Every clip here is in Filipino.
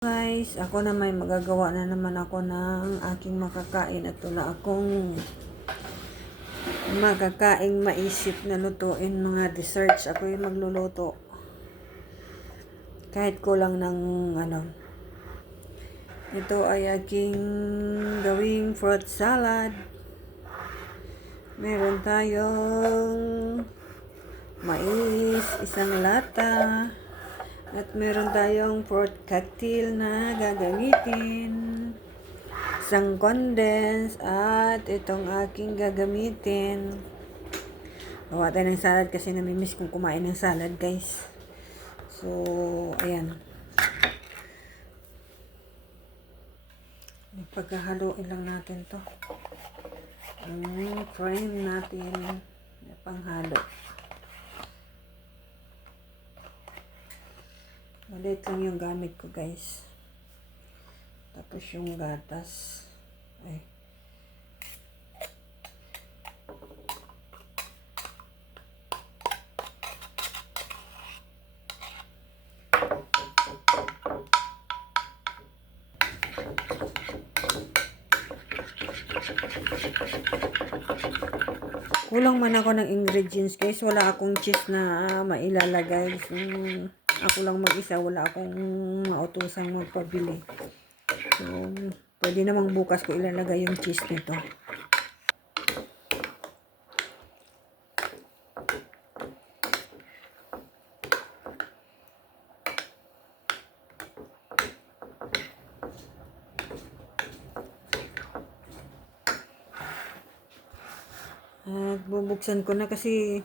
Guys, ako na may magagawa na naman ako ng aking makakain at wala akong makakaing maisip na lutuin mga desserts. Ako yung magluluto. Kahit kulang ng ito ay aking gawing fruit salad. Meron tayong mais, isang lata. At meron tayong fruit cocktail na gagamitin. Isang condense at itong aking gagamitin. Gawa tayo ng salad kasi namimiss kong kumain ng salad, guys. So, ayan. Pagkahaluin lang natin to. Ang cream natin panghalo. Maliit lang yung gamit ko, guys. Tapos yung gatas. Ay. Kulang man ako ng ingredients, guys. Wala akong cheese na mailalagay. So, ako lang mag-isa. Wala akong mautosang magpabili. So, pwede namang bukas ko ilalagay yung cheese nito. At bubuksan ko na kasi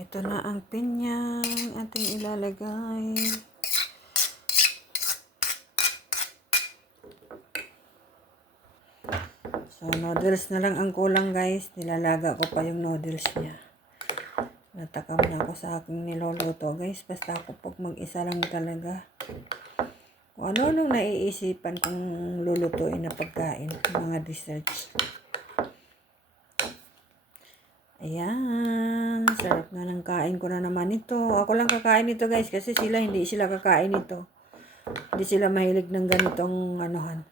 ito na ang pinyang ating ilalagay. So, noodles na lang ang kulang, guys. Nilalaga ko pa yung noodles niya. Natakam na ako sa aking niluluto, guys. Basta ako pag mag-isa lang talaga. Kung ano-anong naiisipan kong lulutuin na pagkain, mga desserts. Ayan, sarap na ng kain ko na naman ito. Ako lang kakain ito, guys, kasi hindi sila kakain ito. Hindi sila mahilig ng ganitong anuhan.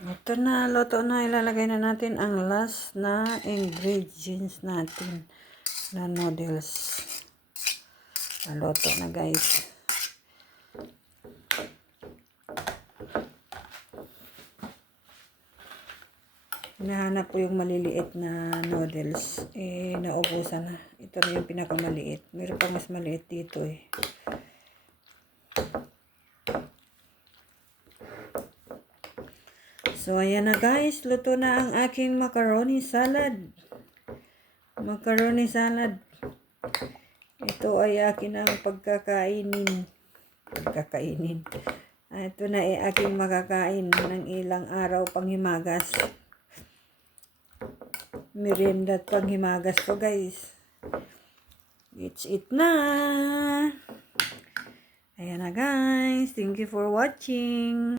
Ito na, luto na. Ilalagay na natin ang last na ingredients natin na noodles. Luto na, guys. Hinahanap ko yung maliliit na noodles. Naubusan na. Ito na yung pinakamaliit. Meron pang mas maliit dito eh. So, ayan na, guys. Luto na ang aking macaroni salad. Macaroni salad. Ito ay akin ang pagkakainin. Ito na ay aking makakain ng ilang araw panghimagas. Merienda at panghimagas ko, guys. It's it na. Ayan na, guys. Thank you for watching.